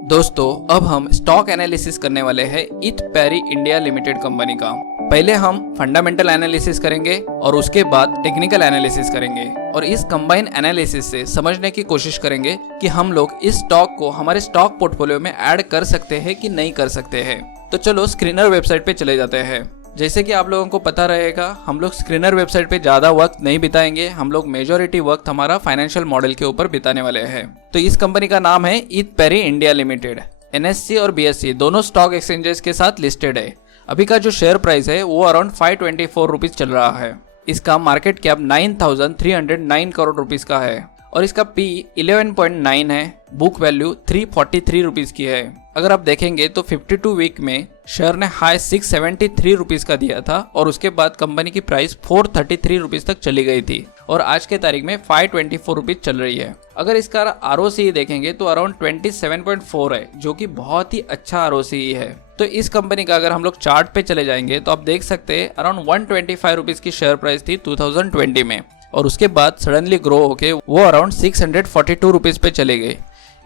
दोस्तों अब हम स्टॉक एनालिसिस करने वाले हैं इथ पैरी इंडिया लिमिटेड कंपनी का। पहले हम फंडामेंटल एनालिसिस करेंगे और उसके बाद टेक्निकल एनालिसिस करेंगे और इस कंबाइन एनालिसिस से समझने की कोशिश करेंगे कि हम लोग इस स्टॉक को हमारे स्टॉक पोर्टफोलियो में ऐड कर सकते हैं कि नहीं कर सकते हैं। तो चलो स्क्रीनर वेबसाइट पे चले जाते हैं। जैसे कि आप लोगों को पता रहेगा, हम लोग स्क्रीनर वेबसाइट पे ज़्यादा वक्त नहीं बिताएंगे, हम लोग मेजॉरिटी वक्त हमारा फाइनेंशियल मॉडल के ऊपर बिताने वाले हैं। तो इस कंपनी का नाम है इथ पैरी इंडिया लिमिटेड। एनएससी और बीएससी दोनों स्टॉक एक्सचेंजेस के साथ लिस्टेड है। अभी का जो शेयर प्राइस है वो अराउंड 524 रुपीज़ चल रहा है। इसका मार्केट कैप 9,309 करोड़ रुपीज़ का है और इसका पी 11.9 है। बुक वैल्यू 343 रुपीज़ की है। अगर आप देखेंगे तो 52 वीक में शेयर ने हाई 673 रुपीज़ का दिया था और उसके बाद कंपनी की प्राइस 433 रुपीज़ तक चली गई थी और आज के तारीख में 524 रुपीज़ चल रही है। अगर इसका ROCE देखेंगे तो अराउंड 27.4 है, जो कि बहुत ही अच्छा ROCE है। तो इस कंपनी का अगर हम लोग चार्ट पे चले जाएंगे तो आप देख सकते हैं अराउंड 125 रुपीज़ की शेयर प्राइस थी 2020 में और उसके बाद सडनली ग्रो होके वो अराउंड 642 रुपीज़ पे चले गए।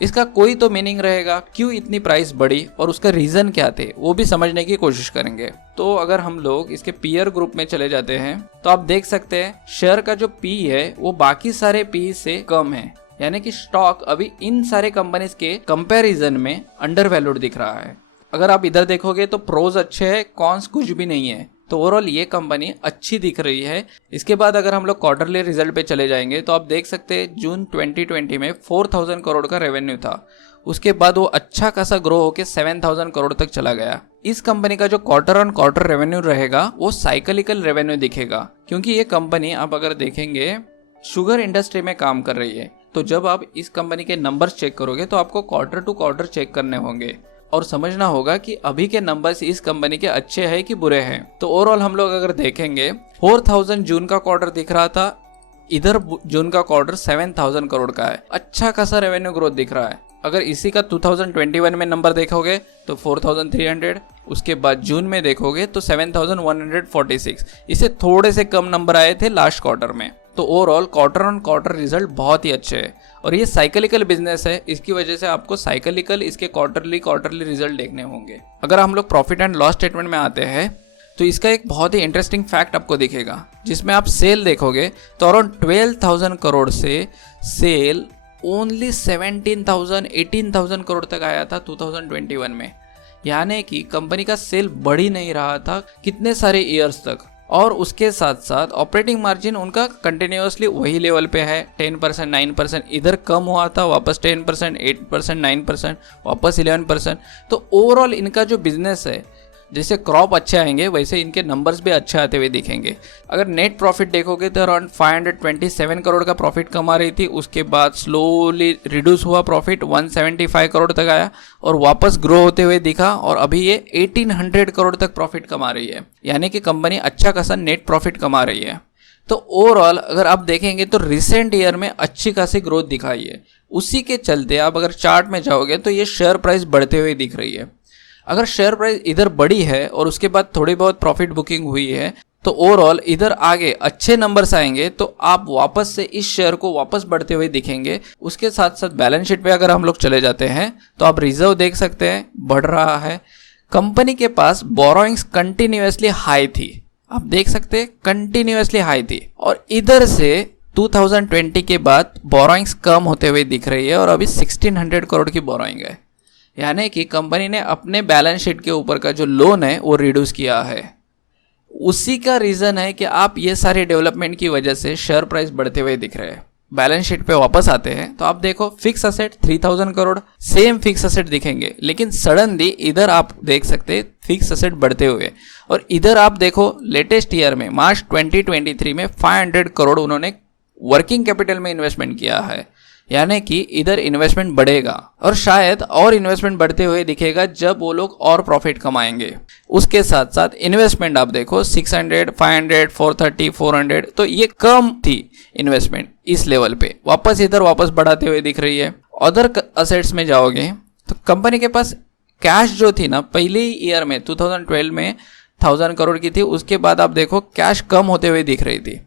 इसका कोई तो मीनिंग रहेगा क्यों इतनी प्राइस बढ़ी और उसका रीज़न क्या थे, वो भी समझने की कोशिश करेंगे। तो अगर हम लोग इसके पीयर ग्रुप में चले जाते हैं तो आप देख सकते हैं शेयर का जो पी है वो बाकी सारे पी से कम है, यानी कि स्टॉक अभी इन सारे कंपनीज के कंपैरिजन में अंडर वैल्यूड दिख रहा है। अगर आप इधर देखोगे तो प्रोज अच्छे हैं, कॉन्स कुछ भी नहीं है। तो ओवरऑल ये कंपनी अच्छी दिख रही है। इसके बाद अगर हम लोग क्वार्टरली रिजल्ट पे चले जाएंगे तो आप देख सकते हैं जून 2020 में 4,000 करोड़ का रेवेन्यू था। उसके बाद वो अच्छा खासा ग्रो होकर 7,000 करोड़ तक चला गया। इस कंपनी का जो क्वार्टर ऑन क्वार्टर रेवेन्यू रहेगा वो साइकिलिकल रेवेन्यू दिखेगा, क्योंकि ये कंपनी आप अगर देखेंगे शुगर इंडस्ट्री में काम कर रही है। तो जब आप इस कंपनी के नंबर्स चेक करोगे तो आपको क्वार्टर टू क्वार्टर चेक करने होंगे और समझना होगा कि अभी के नंबर्स इस कंपनी के अच्छे हैं कि बुरे हैं। तो ओवरऑल हम लोग अगर देखेंगे 4,000 जून का क्वार्टर दिख रहा था, इधर जून का क्वार्टर 7,000 करोड़ का है। अच्छा खासा रेवेन्यू ग्रोथ दिख रहा है। अगर इसी का 2021 में नंबर देखोगे तो 4,300, उसके बाद जून में देखोगे तो 7,146। इससे थोड़े से कम नंबर आए थे लास्ट क्वार्टर में। तो overall quarter on quarter result बहुत ही अच्छे हैं और ये साइकिलिकल बिजनेस है, इसकी वजह से आपको साइकिलिकल इसके क्वार्टरली रिजल्ट देखने होंगे। अगर हम लोग प्रॉफिट एंड लॉस स्टेटमेंट में आते हैं तो इसका एक बहुत ही इंटरेस्टिंग फैक्ट आपको दिखेगा, जिसमें आप सेल देखोगे तो अराउंड 12,000 करोड़ से सेल ओनली 17,000 18,000 करोड़ तक आया था 2021 में। यानी कि कंपनी का सेल बढ़ ही नहीं रहा था कितने सारे ईयर्स तक, और उसके साथ साथ ऑपरेटिंग मार्जिन उनका कंटिन्यूअसली वही लेवल पे है, 10% 9%। इधर कम हुआ था, वापस 10% 8% 9%, वापस 11%। तो ओवरऑल इनका जो बिजनेस है, जैसे क्रॉप अच्छे आएंगे वैसे इनके नंबर्स भी अच्छे आते हुए दिखेंगे। अगर नेट प्रॉफिट देखोगे तो अराउंड 527 करोड़ का प्रॉफिट कमा रही थी, उसके बाद स्लोली रिड्यूस हुआ प्रॉफिट 175 करोड़ तक आया और वापस ग्रो होते हुए दिखा और अभी ये 1800 करोड़ तक प्रॉफिट कमा रही है। यानी कि कंपनी अच्छा खासा नेट प्रॉफिट कमा रही है। तो ओवरऑल अगर आप देखेंगे तो रिसेंट ईयर में अच्छी खासी ग्रोथ दिखाई है। उसी के चलते आप अगर चार्ट में जाओगे तो ये शेयर प्राइस बढ़ते हुए दिख रही है। अगर शेयर प्राइस इधर बढ़ी है और उसके बाद थोड़ी बहुत प्रॉफिट बुकिंग हुई है तो ओवरऑल इधर आगे अच्छे नंबर्स आएंगे तो आप वापस से इस शेयर को वापस बढ़ते हुए दिखेंगे। उसके साथ साथ बैलेंस शीट पे अगर हम लोग चले जाते हैं तो आप रिजर्व देख सकते हैं बढ़ रहा है। कंपनी के पास बोरोइंग्स कंटिन्यूअसली हाई थी, आप देख सकते हैं कंटिन्यूअसली हाई थी और इधर से 2020 के बाद बोरोइंग्स कम होते हुए दिख रही है और अभी 1,600 करोड़ की बोरोइंग है। यानी कि कंपनी ने अपने बैलेंस शीट के ऊपर का जो लोन है वो रिड्यूस किया है। उसी का रीज़न है कि आप ये सारे डेवलपमेंट की वजह से शेयर प्राइस बढ़ते हुए दिख रहे हैं। बैलेंस शीट पे वापस आते हैं तो आप देखो fix asset 3,000 crore same fix asset दिखेंगे, लेकिन सडनली इधर आप देख सकते हैं फिक्स असेट बढ़ते हुए और इधर आप देखो लेटेस्ट ईयर में मार्च 2023 में 500 करोड़ उन्होंने वर्किंग कैपिटल में इन्वेस्टमेंट किया है। यानी कि इधर इन्वेस्टमेंट बढ़ेगा और शायद और इन्वेस्टमेंट बढ़ते हुए दिखेगा जब वो लोग और प्रॉफिट कमाएंगे। उसके साथ साथ इन्वेस्टमेंट आप देखो 600 500 430 400, तो ये कम थी इन्वेस्टमेंट इस लेवल पे, वापस इधर वापस बढ़ाते हुए दिख रही है। अदर असेट्स में जाओगे तो कंपनी के पास कैश जो थी ना पहले ईयर में 2012 में 1,000 करोड़ की थी, उसके बाद आप देखो कैश कम होते हुए दिख रही थी,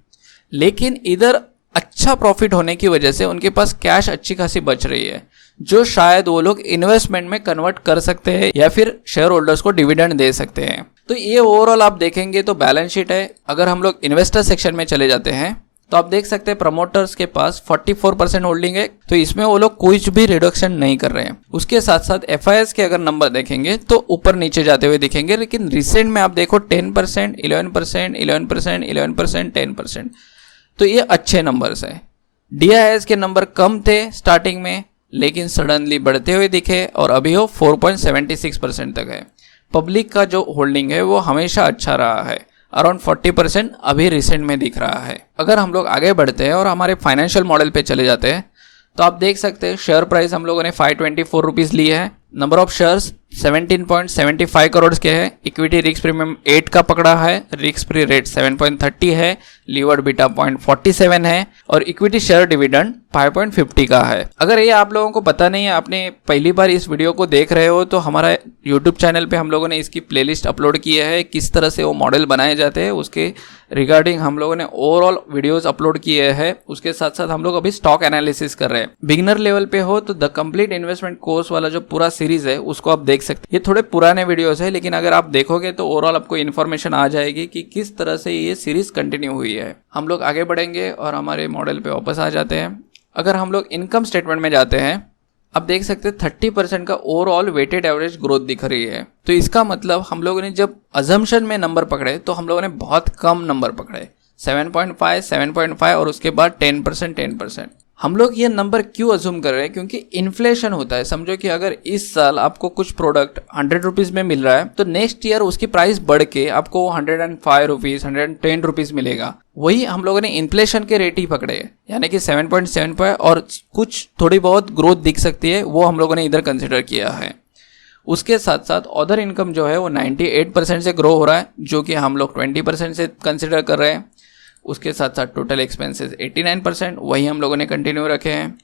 लेकिन इधर अच्छा प्रॉफिट होने की वजह से उनके पास कैश अच्छी खासी बच रही है। जो शायद वो लोग इन्वेस्टमेंट में कन्वर्ट कर सकते हैं या फिर शेयर होल्डर्स को डिविडेंड दे सकते हैं। तो ये ओवरऑल आप देखेंगे तो बैलेंस शीट है। अगर हम लोग इन्वेस्टर सेक्शन में चले जाते हैं तो आप देख सकते हैं प्रमोटर्स के पास 44% होल्डिंग है, तो इसमें वो लोग कुछ भी रिडक्शन नहीं कर रहे हैं। उसके साथ साथ एफआईएस के अगर नंबर देखेंगे तो ऊपर नीचे जाते हुए दिखेंगे, लेकिन रिसेंट में आप देखो 10%, 11%, 11%, 11%, 10%, तो ये अच्छे नंबर्स है। डीआईएस के नंबर कम थे स्टार्टिंग में, लेकिन सडनली बढ़ते हुए दिखे और अभी वो 4.76% तक है। पब्लिक का जो होल्डिंग है वो हमेशा अच्छा रहा है, अराउंड 40% अभी रिसेंट में दिख रहा है। अगर हम लोग आगे बढ़ते हैं और हमारे फाइनेंशियल मॉडल पे चले जाते हैं तो आप देख सकते हैं शेयर प्राइस हम लोगों ने 524 रुपीज़ ली है। नंबर ऑफ शेयर्स 17.75 करोड़ के है। इक्विटी रिस्क प्रीमियम 8 का पकड़ा है। रिस्क फ्री रेट 7.30 है। लीवर्ड बीटा 0.47 है और इक्विटी शेयर डिविडेंड 5.50 का है। अगर ये आप लोगों को पता नहीं है, आपने पहली बार इस वीडियो को देख रहे हो, तो हमारा यूट्यूब चैनल पे हम लोगों ने इसकी प्लेलिस्ट अपलोड की है, किस तरह से वो मॉडल बनाए जाते हैं उसके रिगार्डिंग हम लोगों ने ओवरऑल वीडियोस अपलोड किए हैं। उसके साथ साथ हम लोग अभी स्टॉक एनालिसिस कर रहे हैं। बिगिनर लेवल पे हो तो द कंप्लीट इन्वेस्टमेंट कोर्स वाला जो पूरा सीरीज है उसको आप देख सकते हैं। ये थोड़े पुराने वीडियोस है, लेकिन अगर आप देखोगे तो ओवरऑल आपको इन्फॉर्मेशन आ जाएगी कि किस तरह से ये सीरीज कंटिन्यू हुई है। हम लोग आगे बढ़ेंगे और हमारे मॉडल पे वापस आ जाते हैं। अगर हम लोग इनकम स्टेटमेंट में जाते हैं, आप देख सकते हैं 30% का ओवरऑल वेटेड एवरेज ग्रोथ दिख रही है। तो इसका मतलब हम लोगों ने जब अजम्पशन में नंबर पकड़े तो हम लोगों ने बहुत कम नंबर पकड़े, 7.5, 7.5 और उसके बाद 10%, 10%। हम लोग ये नंबर क्यों अज्यूम कर रहे हैं? क्योंकि इन्फ्लेशन होता है। समझो कि अगर इस साल आपको कुछ प्रोडक्ट 100 रुपीज़ में मिल रहा है तो नेक्स्ट ईयर उसकी प्राइस बढ़ के आपको 105 रुपीज़, 110 रुपीज़ मिलेगा। वही हम लोगों ने इन्फ्लेशन के रेट ही पकड़े, यानी कि 7.75 और कुछ थोड़ी बहुत ग्रोथ दिख सकती है, वो हम लोगों ने इधर कंसिडर किया है। उसके साथ साथ अदर इनकम जो है वो 98% से ग्रो हो रहा है, जो कि हम लोग 20% से कंसिडर कर रहे हैं। उसके साथ साथ टोटल एक्सपेंसेस 89%, वही हम लोगों ने कंटिन्यू रखे हैं।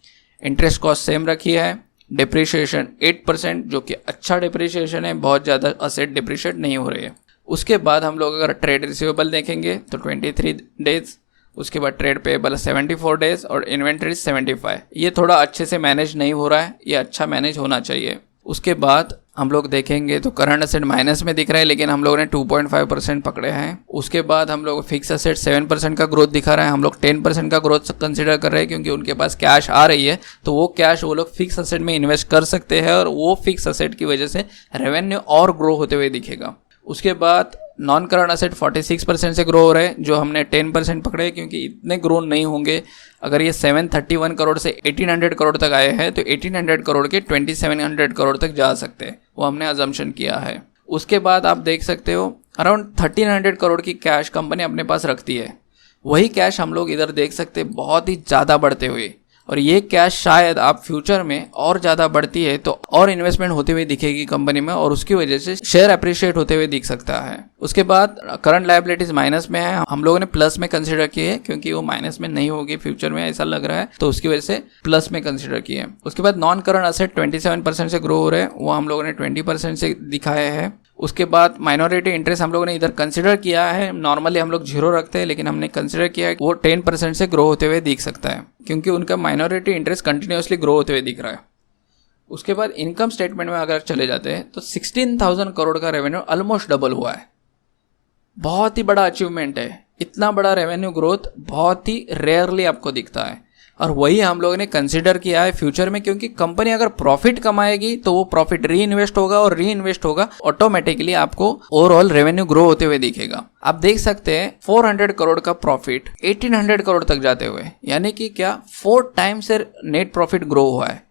इंटरेस्ट कॉस्ट सेम रखी है। डिप्रिशिएशन 8%, जो कि अच्छा डिप्रिशिएशन है, बहुत ज़्यादा असेट डिप्रिशिएट नहीं हो रही है। उसके बाद हम लोग अगर ट्रेड रिसीवेबल देखेंगे तो 23 डेज, उसके बाद ट्रेड पेएबल 74 डेज और इन्वेंट्री 75। ये थोड़ा अच्छे से मैनेज नहीं हो रहा है, ये अच्छा मैनेज होना चाहिए। उसके बाद हम लोग देखेंगे तो करंट असेट माइनस में दिख रहा है, लेकिन हम लोगों ने 2.5% पकड़े हैं। उसके बाद हम लोग फिक्स असेट 7% का ग्रोथ दिखा रहा है, हम लोग 10% का ग्रोथ कंसिडर कर रहे हैं, क्योंकि उनके पास कैश आ रही है तो वो कैश वो लोग फिक्स असेट में इन्वेस्ट कर सकते हैं और वो फिक्स असेट की वजह से रेवेन्यू और ग्रो होते हुए दिखेगा। उसके बाद नॉन करंट असेट 46% से ग्रो हो रहे हैं, जो हमने 10% पकड़े, क्योंकि इतने ग्रो नहीं होंगे। अगर ये 731 करोड़ से 1800 करोड़ तक आए हैं तो 1800 करोड़ के 2700 करोड़ तक जा सकते हैं, वो हमने अजम्पशन किया है। उसके बाद आप देख सकते हो अराउंड 1300 करोड़ की कैश कंपनी अपने पास रखती है। वही कैश हम लोग इधर देख सकते हैं बहुत ही ज़्यादा बढ़ते हुए, और ये कैश शायद आप फ्यूचर में और ज़्यादा बढ़ती है तो और इन्वेस्टमेंट होते हुए दिखेगी कंपनी में, और उसकी वजह से शेयर अप्रिशिएट होते हुए दिख सकता है। उसके बाद करंट लायबिलिटीज माइनस में है, हम लोगों ने प्लस में कंसिडर की है, क्योंकि वो माइनस में नहीं होगी फ्यूचर में ऐसा लग रहा है, तो उसकी वजह से प्लस में कंसिडर की है। उसके बाद नॉन करंट असेट 27% से ग्रो हो रहे हैं, वो हम लोगों ने 20% से दिखाए हैं। उसके बाद माइनॉरिटी इंटरेस्ट हम लोगों ने इधर कंसिडर किया है। नॉर्मली हम लोग 0 रखते हैं, लेकिन हमने कंसिडर किया है वो 10% से ग्रो होते हुए दिख सकता है, क्योंकि उनका माइनॉरिटी इंटरेस्ट कंटिन्यूसली ग्रो होते हुए दिख रहा है। उसके बाद इनकम स्टेटमेंट में अगर चले जाते हैं तो 16,000 करोड़ का रेवेन्यू ऑलमोस्ट डबल हुआ है। बहुत ही बड़ा अचीवमेंट है। इतना बड़ा रेवेन्यू ग्रोथ बहुत ही रेयरली आपको दिखता है, और वही हम लोगों ने कंसिडर किया है फ्यूचर में, क्योंकि कंपनी अगर प्रॉफिट कमाएगी तो वो प्रॉफिट री इन्वेस्ट होगा, और री इन्वेस्ट होगा ऑटोमेटिकली आपको ओवरऑल रेवेन्यू ग्रो होते हुए दिखेगा। आप देख सकते हैं 400 करोड़ का प्रॉफिट 1800 करोड़ तक जाते हुए, यानी कि क्या 4 टाइम्स से नेट प्रॉफिट ग्रो हुआ है।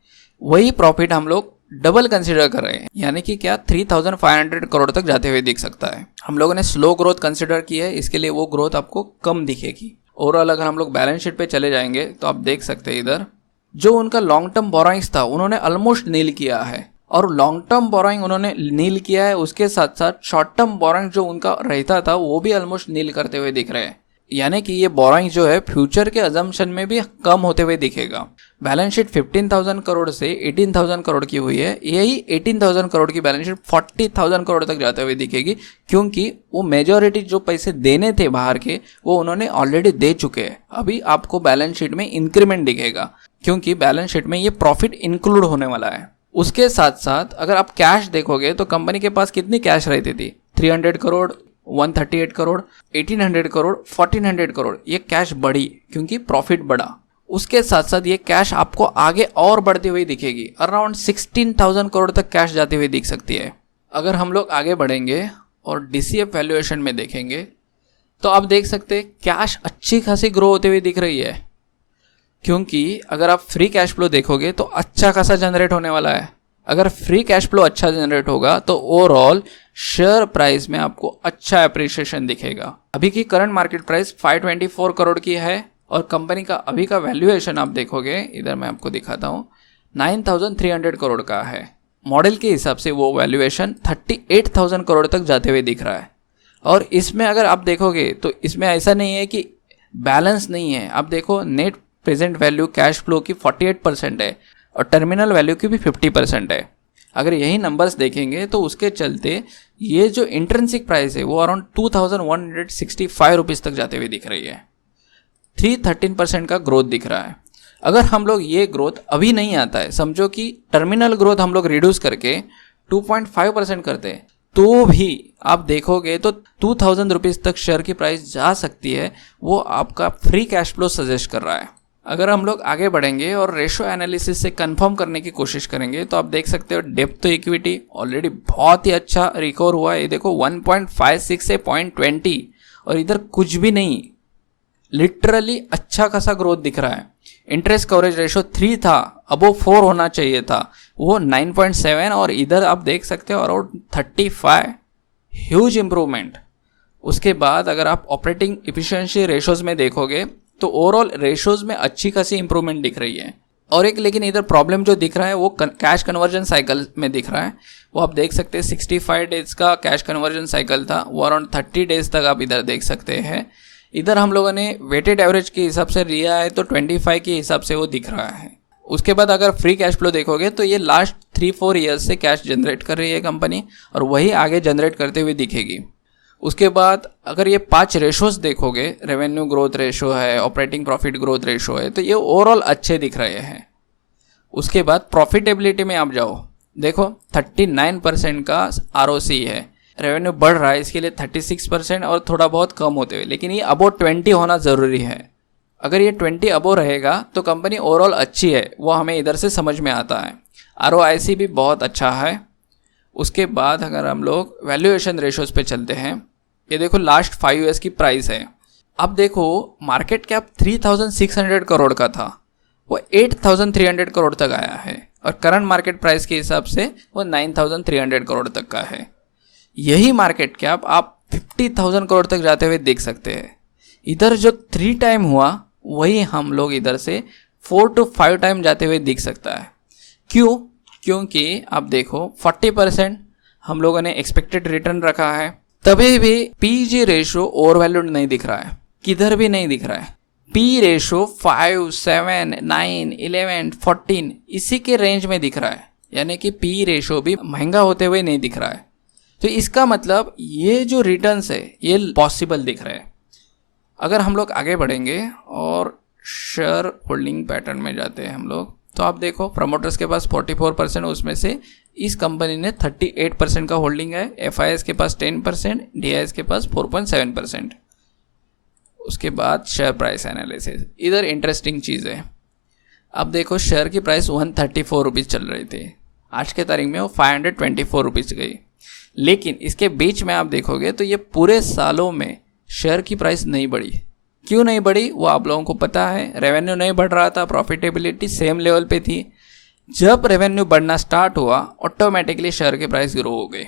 वही प्रॉफिट हम लोग डबल कंसिडर कर रहे हैं, यानी कि क्या 3500 करोड़ तक जाते हुए दिख सकता है। हम लोगों ने स्लो ग्रोथ कंसिडर की है, इसके लिए वो ग्रोथ आपको कम दिखेगी। ओवरऑल अगर हम लोग बैलेंस शीट पे चले जाएंगे तो आप देख सकते हैं इधर जो उनका लॉन्ग टर्म बोरोइंग्स था उन्होंने ऑलमोस्ट नील किया है, और लॉन्ग टर्म बोरोइंग उन्होंने नील किया है। उसके साथ साथ शॉर्ट टर्म बोरोइंग जो उनका रहता था वो भी ऑलमोस्ट नील करते हुए दिख रहे हैं, यानी कि ये बोरोइंग जो है फ्यूचर के अजम्पशन में भी कम होते हुए दिखेगा। बैलेंस शीट 15,000 करोड़ से 18,000 करोड़ की हुई है, यही 18,000 करोड़ की बैलेंस शीट 40,000 करोड़ तक जाते हुए दिखेगी, क्योंकि वो मेजॉरिटी जो पैसे देने थे बाहर के वो उन्होंने ऑलरेडी दे चुके हैं। अभी आपको बैलेंस शीट में इंक्रीमेंट दिखेगा। क्योंकि बैलेंस शीट में ये प्रॉफिट इंक्लूड होने वाला है। उसके साथ साथ अगर आप कैश देखोगे तो कंपनी के पास कितनी कैश रहती थी, 300 करोड़, 138 करोड़, 1800 करोड़, 1400 करोड़, ये कैश बढ़ी क्योंकि प्रॉफिट बढ़ा। उसके साथ साथ ये कैश आपको आगे और बढ़ती हुई दिखेगी, अराउंड 16,000 करोड़ तक कैश जाती हुई दिख सकती है। अगर हम लोग आगे बढ़ेंगे और DCF वैल्यूएशन में देखेंगे तो आप देख सकते हैं कैश अच्छी खासी ग्रो होते हुए दिख रही है, क्योंकि अगर आप फ्री कैश फ्लो देखोगे तो अच्छा खासा जनरेट होने वाला है। अगर फ्री कैश फ्लो अच्छा जनरेट होगा तो ओवरऑल शेयर प्राइस में आपको अच्छा अप्रिसिएशन दिखेगा। अभी की करंट मार्केट प्राइस 524 करोड़ की है और कंपनी का अभी का वैल्यूएशन आप देखोगे, इधर मैं आपको दिखाता हूँ, 9,300 करोड़ का है। मॉडल के हिसाब से वो वैल्यूएशन 38,000 करोड़ तक जाते हुए दिख रहा है। और इसमें अगर आप देखोगे तो इसमें ऐसा नहीं है कि बैलेंस नहीं है। आप देखो net present value cash flow की 48% है और टर्मिनल वैल्यू की भी 50% है। अगर यही नंबर्स देखेंगे तो उसके चलते ये जो इंट्रिंसिक प्राइस है वो अराउंड 2,165 रुपीज़ तक जाते हुए दिख रही है। 313% का ग्रोथ दिख रहा है। अगर हम लोग ये ग्रोथ अभी नहीं आता है, समझो कि टर्मिनल ग्रोथ हम लोग रिड्यूस करके 2.5% करते हैं, तो भी आप देखोगे तो 2,000 रुपीज़ तक शेयर की प्राइस जा सकती है। वो आपका फ्री कैश फ्लो सजेस्ट कर रहा है। अगर हम लोग आगे बढ़ेंगे और रेशो एनालिसिस से कंफर्म करने की कोशिश करेंगे तो आप देख सकते हो डेप्थ टू इक्विटी ऑलरेडी बहुत ही अच्छा रिकवर हुआ है। ये देखो 1.56 से 0.20 और इधर कुछ भी नहीं, लिटरली अच्छा खासा ग्रोथ दिख रहा है। इंटरेस्ट कवरेज रेशो 3 था, अबो 4 होना चाहिए था, वो 9.7 और इधर आप देख सकते हो अराउंड 35, ह्यूज इम्प्रूवमेंट। उसके बाद अगर आप ऑपरेटिंग इफिशिएंसी रेशोज में देखोगे तो ओवरऑल रेशोज में अच्छी खासी इंप्रूवमेंट दिख रही है। और एक लेकिन इधर प्रॉब्लम जो दिख रहा है वो कैश कन्वर्जन साइकिल में दिख रहा है। वो आप देख सकते हैं 65 डेज का कैश कन्वर्जन साइकिल था, वो अराउंड 30 डेज तक आप इधर देख सकते हैं। इधर हम लोगों ने वेटेड एवरेज के हिसाब से लिया है तो 25 के हिसाब से वो दिख रहा है। उसके बाद अगर फ्री कैश फ्लो देखोगे तो ये लास्ट 3-4 ईयर्स से कैश जनरेट कर रही है कंपनी और वही आगे जनरेट करते हुए दिखेगी। उसके बाद अगर ये 5 रेशोज देखोगे, रेवेन्यू ग्रोथ रेशो है, ऑपरेटिंग प्रॉफिट ग्रोथ रेशो है, तो ये ओवरऑल अच्छे दिख रहे हैं। उसके बाद प्रॉफिटेबिलिटी में आप जाओ, देखो 39% का ROC है। रेवेन्यू बढ़ रहा है इसके लिए 36% और थोड़ा बहुत कम होते हुए, लेकिन ये अबो 20 होना ज़रूरी है। अगर ये 20 अबो रहेगा तो कंपनी ओवरऑल अच्छी है, वो हमें इधर से समझ में आता है। ROIC भी बहुत अच्छा है। उसके बाद अगर हम लोग वैल्यूएशन रेशोज पे चलते हैं, ये देखो लास्ट 5 ईयर्स की प्राइस है। अब देखो मार्केट कैप 3,600 करोड़ का था, वो 8,300 करोड़ तक आया है और करंट मार्केट प्राइस के हिसाब से वो 9,300 करोड़ तक का है। यही मार्केट कैप आप 50,000 करोड़ तक जाते हुए देख सकते हैं। इधर जो 3 टाइम हुआ वही हम लोग इधर से 4 to 5 टाइम जाते हुए दिख सकता है। क्यों? क्योंकि आप देखो 40% हम लोगों ने एक्सपेक्टेड रिटर्न रखा है, तभी भी PEG रेशो ओवरवैल्यूड नहीं दिख रहा है, किधर भी नहीं दिख रहा है। P रेशो 5, 7, 9, 11, 14 इसी के रेंज में दिख रहा है, यानी कि P रेशो भी महंगा होते हुए नहीं दिख रहा है। तो इसका मतलब ये जो रिटर्न्स है ये पॉसिबल दिख रहे हैं। अगर हम लोग आगे बढ़ेंगे और शेयर होल्डिंग पैटर्न में जाते हैं हम लोग, तो आप देखो प्रमोटर्स के पास 44%, उसमें से इस कंपनी ने 38% का होल्डिंग है। FIS के पास 10%, DIS के पास 4.7%। उसके बाद शेयर प्राइस एनालिसिस, इधर इंटरेस्टिंग चीज़ है। अब देखो शेयर की प्राइस 134 रुपीज़ चल रही थी, आज के तारीख में वो 524 रुपीज़ गई। लेकिन इसके बीच में आप देखोगे तो ये पूरे सालों में शेयर की प्राइस नहीं बढ़ी। क्यों नहीं बढ़ी वो आप लोगों को पता है, रेवेन्यू नहीं बढ़ रहा था, प्रॉफिटेबिलिटी सेम लेवल पे थी। जब रेवेन्यू बढ़ना स्टार्ट हुआ ऑटोमेटिकली शेयर की प्राइस ग्रो हो गई।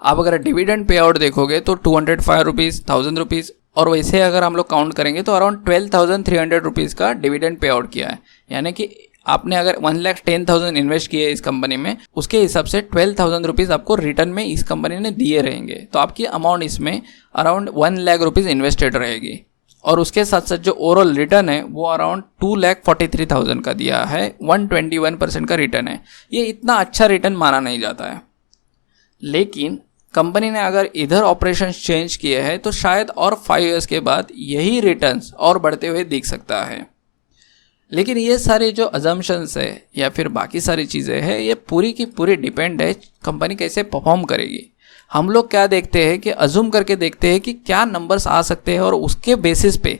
आप अगर डिविडेंड पे आउट देखोगे तो 205 रुपीज़, 1000 रुपीज़, और वैसे अगर हम लोग काउंट करेंगे तो अराउंड 12,300 रुपीज़ का डिविडेंड पे आउट किया है। यानी कि आपने अगर 1,10,000 इन्वेस्ट किए इस कंपनी में, उसके हिसाब से 12,000 रुपीज़ आपको रिटर्न में इस कंपनी ने दिए रहेंगे। तो आपकी अमाउंट इसमें अराउंड 1 लाख रुपीज़ इन्वेस्टेड रहेगी। और उसके साथ साथ जो ओवरऑल रिटर्न है वो अराउंड 2,43,000 का दिया है, 121% का रिटर्न है। ये इतना अच्छा रिटर्न माना नहीं जाता है। लेकिन कंपनी ने अगर इधर ऑपरेशन चेंज किए हैं तो शायद और 5 ईयर्स के बाद यही रिटर्न्स और बढ़ते हुए दिख सकता है। लेकिन ये सारे जो अजम्पशंस है या फिर बाकी सारी चीज़ें हैं, ये पूरी की पूरी डिपेंड है कंपनी कैसे परफॉर्म करेगी। हम लोग क्या देखते हैं कि अज्यूम करके देखते हैं कि क्या नंबर्स आ सकते हैं और उसके बेसिस पे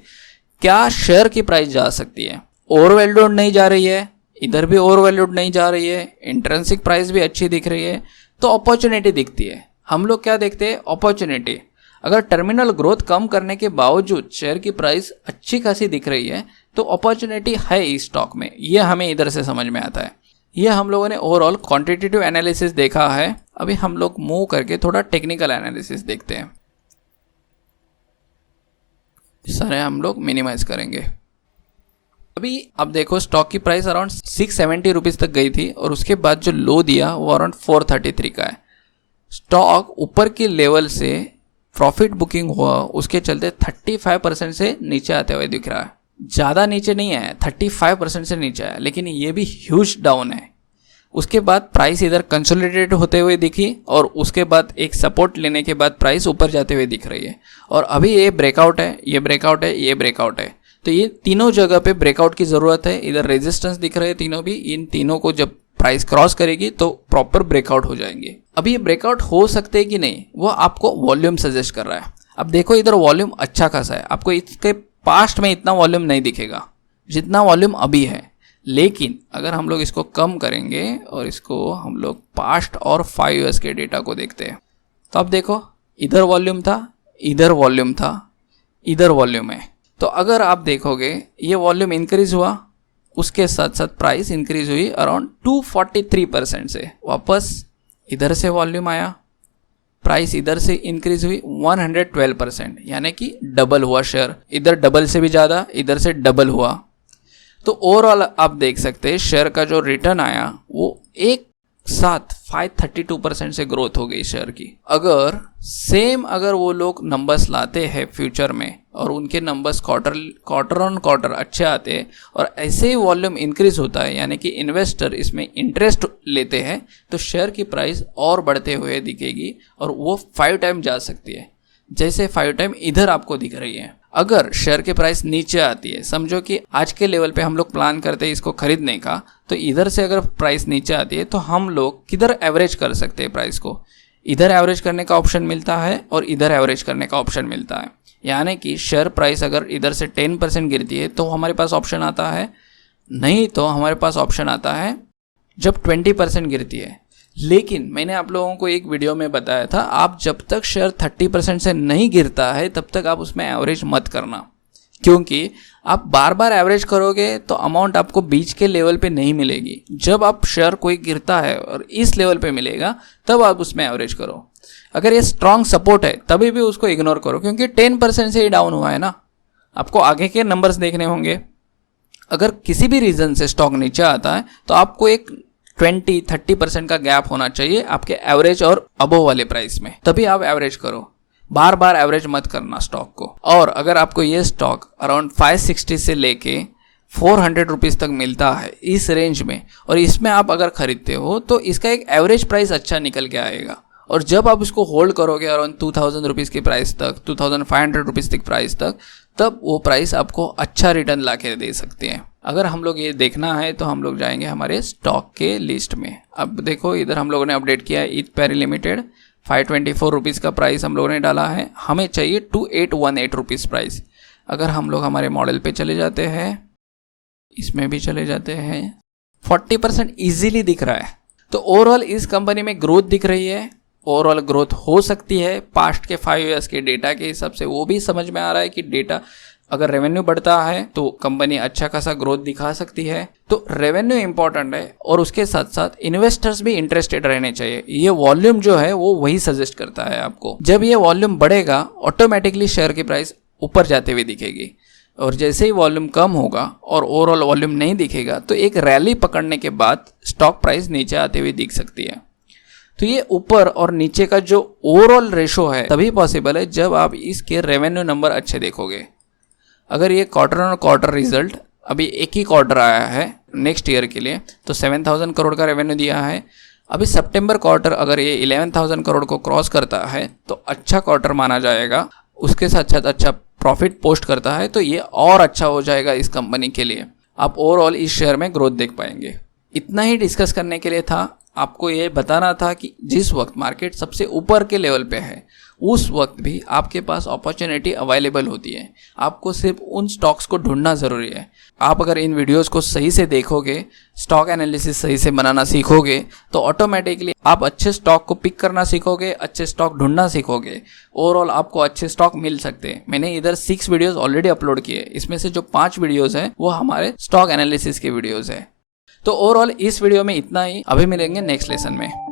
क्या शेयर की प्राइस जा सकती है। ओवर वैल्यूड नहीं जा रही है, इधर भी ओवर वैल्यूड नहीं जा रही है, इंट्रिंसिक प्राइस भी अच्छी दिख रही है, तो अपॉर्चुनिटी दिखती है। हम लोग क्या देखते हैं, अपॉर्चुनिटी। अगर टर्मिनल ग्रोथ कम करने के बावजूद शेयर की प्राइस अच्छी खासी दिख रही है तो अपॉर्चुनिटी है इस स्टॉक में, ये हमें इधर से समझ में आता है। ये हम लोगों ने ओवरऑल क्वांटिटेटिव एनालिसिस देखा है। अभी हम लोग मूव करके थोड़ा टेक्निकल एनालिसिस देखते हैं। सारे हम लोग मिनिमाइज करेंगे। अभी अब देखो स्टॉक की प्राइस अराउंड 670 रुपीज़ तक गई थी और उसके बाद जो लो दिया वो अराउंड 433 का है। स्टॉक ऊपर के लेवल से प्रॉफिट बुकिंग हुआ, उसके चलते 35% से नीचे आते हुए दिख रहा है। ज़्यादा नीचे नहीं है, 35% से नीचे आया, लेकिन ये भी ह्यूज डाउन है। उसके बाद प्राइस इधर कंसोलिडेट होते हुए दिखी और उसके बाद एक सपोर्ट लेने के बाद प्राइस ऊपर जाते हुए दिख रही है। और अभी ये ब्रेकआउट है, ये ब्रेकआउट है, ये ब्रेकआउट है, तो ये तीनों जगह पे ब्रेकआउट की ज़रूरत है। इधर रेजिस्टेंस दिख रहे हैं तीनों भी, इन तीनों को जब प्राइस क्रॉस करेगी तो प्रॉपर ब्रेकआउट हो जाएंगे। अभी ये ब्रेकआउट हो सकते हैं कि नहीं वो आपको वॉल्यूम सजेस्ट कर रहा है। अब देखो इधर वॉल्यूम अच्छा खासा है, आपको इसके पास्ट में इतना वॉल्यूम नहीं दिखेगा जितना वॉल्यूम अभी है। लेकिन अगर हम लोग इसको कम करेंगे और इसको हम लोग पास्ट और 5 ईयर्स के डेटा को देखते हैं तो अब देखो इधर वॉल्यूम था, इधर वॉल्यूम था, इधर वॉल्यूम है। तो अगर आप देखोगे ये वॉल्यूम इंक्रीज हुआ, उसके साथ साथ प्राइस इंक्रीज हुई अराउंड 243% से। वापस इधर से वॉल्यूम आया, प्राइस इधर से इंक्रीज हुई 112%, यानी कि डबल हुआ शेयर। इधर डबल से भी ज़्यादा, इधर से डबल हुआ। तो ओवरऑल आप देख सकते हैं शेयर का जो रिटर्न आया वो एक साथ 532% से ग्रोथ हो गई शेयर की। अगर वो लोग नंबर्स लाते हैं फ्यूचर में और उनके नंबर्स क्वार्टर ऑन क्वार्टर अच्छे आते हैं और ऐसे ही वॉल्यूम इंक्रीज होता है, यानी कि इन्वेस्टर इसमें इंटरेस्ट लेते हैं, तो शेयर की प्राइस और बढ़ते हुए दिखेगी और वो 5 टाइम जा सकती है, जैसे 5 टाइम इधर आपको दिख रही है। अगर शेयर की प्राइस नीचे आती है, समझो कि आज के लेवल पे हम लोग प्लान करते हैं इसको खरीदने का, तो इधर से अगर प्राइस नीचे आती है तो हम लोग किधर एवरेज कर सकते हैं प्राइस को। इधर एवरेज करने का ऑप्शन मिलता है और इधर एवरेज करने का ऑप्शन मिलता है। यानी कि शेयर प्राइस अगर इधर से 10% गिरती है तो हमारे पास ऑप्शन आता है, नहीं तो हमारे पास ऑप्शन आता है जब 20% गिरती है। लेकिन मैंने आप लोगों को एक वीडियो में बताया था, आप जब तक शेयर 30% से नहीं गिरता है तब तक आप उसमें एवरेज मत करना, क्योंकि आप बार बार एवरेज करोगे तो अमाउंट आपको बीच के लेवल पे नहीं मिलेगी। जब आप शेयर कोई गिरता है और इस लेवल पे मिलेगा तब आप उसमें एवरेज करो। अगर ये स्ट्रॉन्ग सपोर्ट है तभी भी उसको इग्नोर करो, क्योंकि 10% से ही डाउन हुआ है ना, आपको आगे के नंबर्स देखने होंगे। अगर किसी भी रीज़न से स्टॉक नीचे आता है तो आपको एक 20-30% का गैप होना चाहिए आपके एवरेज और अबोव वाले प्राइस में, तभी आप एवरेज करो। बार बार एवरेज मत करना स्टॉक को। और अगर आपको ये स्टॉक अराउंड 560 से लेके 400 रुपीज़ तक मिलता है इस रेंज में, और इसमें आप अगर खरीदते हो तो इसका एक एवरेज प्राइस अच्छा निकल के आएगा। और जब आप इसको होल्ड करोगे अराउंड 2000 रुपीज़ की प्राइस तक, 2500 रुपीज़ की प्राइस तक, तब वो प्राइस आपको अच्छा रिटर्न ला के दे सकते हैं। अगर हम लोग ये देखना है तो हम लोग जाएंगे हमारे स्टॉक के लिस्ट में। अब देखो इधर हम लोगों ने अपडेट किया है ईथ पैरी लिमिटेड, 524 रुपीज़ का प्राइस हम लोगों ने डाला है। हमें चाहिए 2818 रुपीज़ प्राइस। अगर हम लोग हमारे मॉडल पे चले जाते हैं, इसमें भी चले जाते हैं, 40% ईजीली दिख रहा है। तो ओवरऑल इस कंपनी में ग्रोथ दिख रही है, ओवरऑल ग्रोथ हो सकती है पास्ट के 5 ईयर्स के डेटा के हिसाब से। वो भी समझ में आ रहा है कि डेटा अगर रेवेन्यू बढ़ता है तो कंपनी अच्छा खासा ग्रोथ दिखा सकती है। तो रेवेन्यू इंपॉर्टेंट है और उसके साथ साथ इन्वेस्टर्स भी इंटरेस्टेड रहने चाहिए। ये वॉल्यूम जो है वो वही सजेस्ट करता है आपको। जब ये वॉल्यूम बढ़ेगा ऑटोमेटिकली शेयर की प्राइस ऊपर जाते हुए दिखेगी, और जैसे ही वॉल्यूम कम होगा और ओवरऑल वॉल्यूम नहीं दिखेगा तो एक रैली पकड़ने के बाद स्टॉक प्राइस नीचे आते हुए दिख सकती है। तो ये ऊपर और नीचे का जो ओवरऑल रेशो है तभी पॉसिबल है जब आप इसके रेवेन्यू नंबर अच्छे देखोगे। अगर ये क्वार्टर ऑन क्वार्टर रिजल्ट अभी एक ही क्वार्टर आया है नेक्स्ट ईयर के लिए, तो 7000 करोड़ का रेवेन्यू दिया है। अभी सितंबर क्वार्टर अगर ये 11000 करोड़ को क्रॉस करता है तो अच्छा क्वार्टर माना जाएगा। उसके साथ साथ अच्छा प्रॉफिट पोस्ट करता है तो ये और अच्छा हो जाएगा इस कंपनी के लिए। आप ओवरऑल इस शेयर में ग्रोथ देख पाएंगे। इतना ही डिस्कस करने के लिए था, आपको ये बताना था कि जिस वक्त मार्केट सबसे ऊपर के लेवल पे है उस वक्त भी आपके पास अपॉर्चुनिटी अवेलेबल होती है। आपको सिर्फ उन स्टॉक्स को ढूंढना ज़रूरी है। आप अगर इन वीडियोस को सही से देखोगे, स्टॉक एनालिसिस सही से बनाना सीखोगे, तो ऑटोमेटिकली आप अच्छे स्टॉक को पिक करना सीखोगे, अच्छे स्टॉक ढूंढना सीखोगे। ओवरऑल आपको अच्छे स्टॉक मिल सकते हैं। मैंने इधर 6 वीडियोस ऑलरेडी अपलोड किए, इसमें से जो 5 वीडियोस हैं वो हमारे स्टॉक एनालिसिस के वीडियोस है। तो ओवरऑल इस वीडियो में इतना ही। अभी मिलेंगे नेक्स्ट लेसन में।